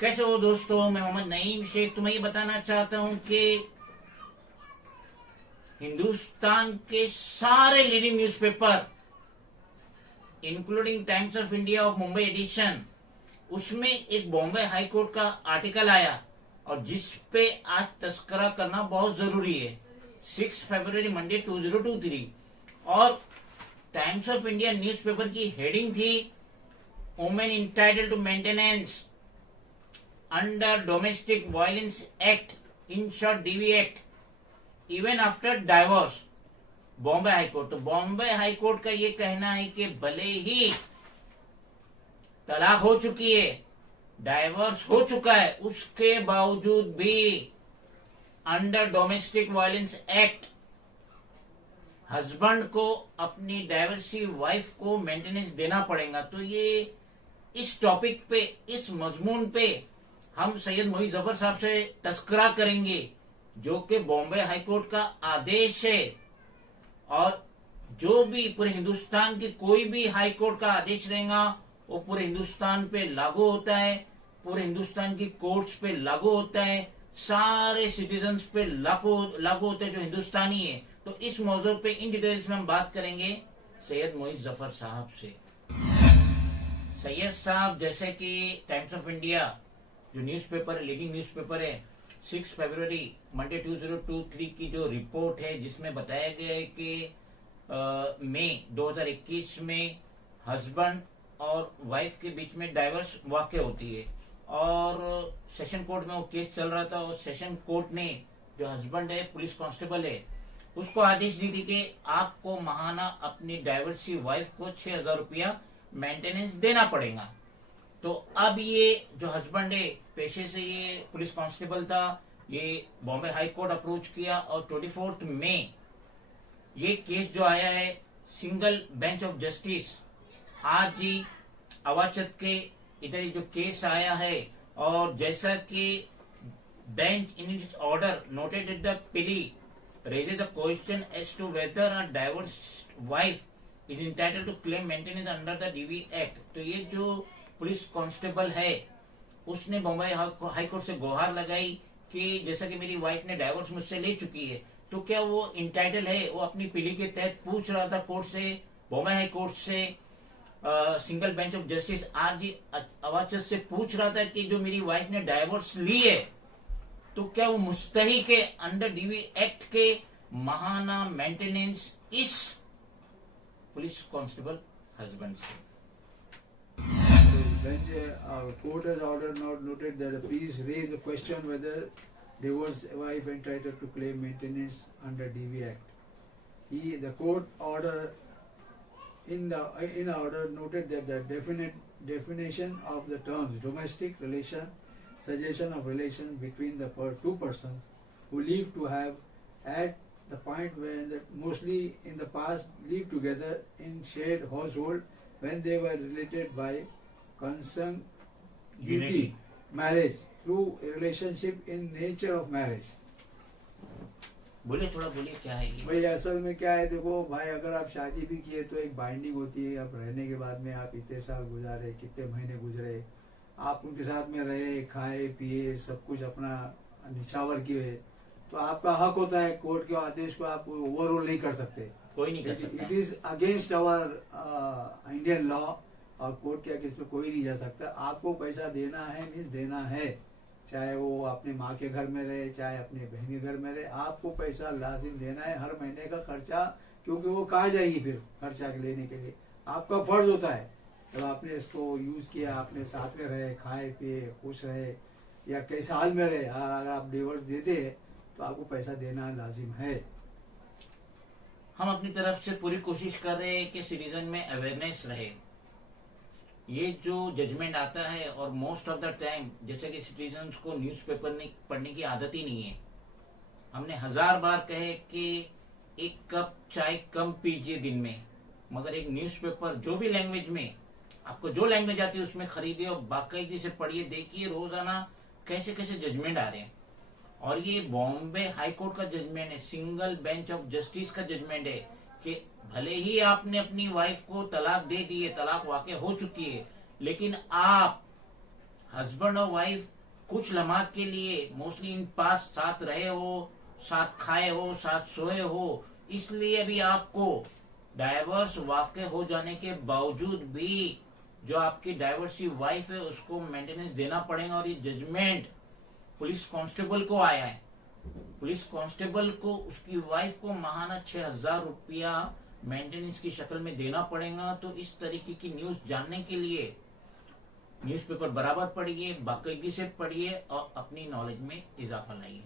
कैसे हो दोस्तों, मैं मोहम्मद नईम शेख तुम्हें ये बताना चाहता हूं कि हिंदुस्तान के सारे leading newspaper including times of India और मुंबई एडिशन, उसमें एक बॉम्बे हाई कोर्ट का आर्टिकल आया और जिस पे आज तस्करा करना बहुत जरूरी है। 6 फरवरी मंडे 2023 और टाइम्स ऑफ इंडिया न्यूज़पेपर की हेडिंग थी women entitled to maintenance under domestic violence act, in short DV act, even after divorce. Bombay high court, तो बॉम्बे हाईकोर्ट का ये कहना है कि भले ही तलाक हो चुकी है, डाइवोर्स हो चुका है, उसके बावजूद भी under domestic violence act husband को अपनी डाइवर्सी वाइफ को मेंटेनेंस देना पड़ेगा। तो ये इस टॉपिक पे, इस मजमून पे हम सैयद मोहित जफर साहब से तस्करा करेंगे, जो कि बॉम्बे हाईकोर्ट का आदेश है और जो भी पूरे हिंदुस्तान की कोई भी हाईकोर्ट का आदेश रहेगा वो पूरे हिंदुस्तान पे लागू होता है, पूरे हिंदुस्तान की कोर्ट्स पे लागू होता है, सारे सिटीजन्स पे लागू होते हैं जो हिंदुस्तानी है। तो इस मौजू पे इन डिटेल्स में हम बात करेंगे सैयद मोहित जफर साहब से। सैयद साहब, जैसे कि टाइम्स ऑफ इंडिया जो न्यूज़पेपर है, लीडिंग न्यूज़पेपर है, 6 फरवरी मंडे 2023 की जो रिपोर्ट है जिसमें बताया गया है कि मई 2021 में हस्बैंड और वाइफ के बीच में डाइवर्स वाक़ होती है और सेशन कोर्ट में वो केस चल रहा था और सेशन कोर्ट ने जो हस्बैंड है, पुलिस कांस्टेबल है, उसको आदेश दी थी कि आपको महाना अपनी डाइवर्सी वाइफ को 6,000 रुपया मेंटेनेंस देना पड़ेगा। तो अब ये जो हस्बैंड है, पेशे से ये पुलिस कांस्टेबल था, ये बॉम्बे हाई कोर्ट अप्रोच किया और 24 मई ये केस जो आया है सिंगल बेंच ऑफ जस्टिस आज जी अवाचत के इधर जो केस आया है और जैसा कि bench in its order noted that the plea raises a question as to whether a divorced wife is entitled to claim maintenance under the DV Act। तो ये जो पुलिस कांस्टेबल है उसने बॉम्बे हाई कोर्ट से गुहार लगाई कि जैसा कि मेरी वाइफ ने डाइवोर्स मुझसे ले चुकी है तो क्या वो इंटाइटल है। वो अपनी पीढ़ी के तहत पूछ रहा था कोर्ट से, बॉम्बे हाई कोर्ट से, सिंगल बेंच ऑफ जस्टिस आज अवाचत से पूछ रहा था कि जो मेरी वाइफ ने डाइवोर्स ली है तो क्या वो मुस्तहिक है अंडर डीवी एक्ट के महाना मेंटेनेंस इस पुलिस कांस्टेबल हस्बैंड से। Bench court has ordered not noted that the please raise the question whether divorced wife entitled to claim maintenance under DV Act. The court order in order noted that the definition of the terms domestic relation, suggestion of relations between the two persons who live to have at the point when mostly in the past lived together in shared household when they were related by concern duty marriage through a relationship in nature of marriage। बोलिए, थोड़ा बोलिए क्या है ये। भाई असल में क्या है, देखो भाई, अगर आप शादी भी किए तो एक बाइंडिंग होती है। अब रहने के बाद में आप इतने साल गुजारे, कितने महीने गुजरे, आप उनके साथ में रहे, खाए पिए, सब कुछ अपना निछावर किए, तो आपका हक होता है कोर्ट के आदेश को आप ओवररूल नहीं कर सकते, कोई नहीं कर सकता। It is against our Indian law और कोर्ट के अगेंस्ट पे कोई नहीं जा सकता। आपको पैसा देना है, मीन्स देना है, चाहे वो अपने माँ के घर में रहे, चाहे अपने बहन के घर में रहे, आपको पैसा लाजिम देना है हर महीने का खर्चा, क्योंकि वो कहाँ जाएगी फिर खर्चा लेने के लिए। आपका फर्ज होता है जब आपने इसको यूज किया, आपने साथ में रहे, खाए पिए, खुश रहे या कई साल में रहे, अगर आप डिवोर्स देते हैं तो आपको पैसा देना लाजिम है। हम अपनी तरफ से पूरी कोशिश कर रहे हैं कि सिटीजन में अवेयरनेस रहे। ये जो जजमेंट आता है और मोस्ट ऑफ द टाइम जैसे कि सिटीजन्स को न्यूज़पेपर पढ़ने की आदत ही नहीं है। हमने 1000 बार कहे कि एक कप चाय कम पीजिए दिन में, मगर एक न्यूज़पेपर जो भी लैंग्वेज में आपको जो लैंग्वेज आती है उसमें खरीदिए और बाकायदगी से पढ़िए, देखिए रोजाना कैसे कैसे जजमेंट आ रहे हैं। और ये बॉम्बे हाई कोर्ट का जजमेंट है, सिंगल बेंच ऑफ जस्टिस का जजमेंट है कि भले ही आपने अपनी वाइफ को तलाक दे दी है, तलाक वाकई हो चुकी है, लेकिन आप हस्बैंड और वाइफ कुछ लम्हात के लिए मोस्टली इन पास साथ रहे हो, साथ खाए हो, साथ सोए हो, इसलिए भी आपको डाइवर्स वाक़ हो जाने के बावजूद भी जो आपकी डाइवर्सी वाइफ है उसको मेंटेनेंस देना पड़ेगा। और ये जजमेंट पुलिस कांस्टेबल को आया है। पुलिस कांस्टेबल को उसकी वाइफ को माहाना 6,000 रुपया मेंटेनेंस की शक्ल में देना पड़ेगा। तो इस तरीके की न्यूज जानने के लिए न्यूज़पेपर बराबर पढ़िए, बाकायदगी से पढ़िए और अपनी नॉलेज में इजाफा लाइए।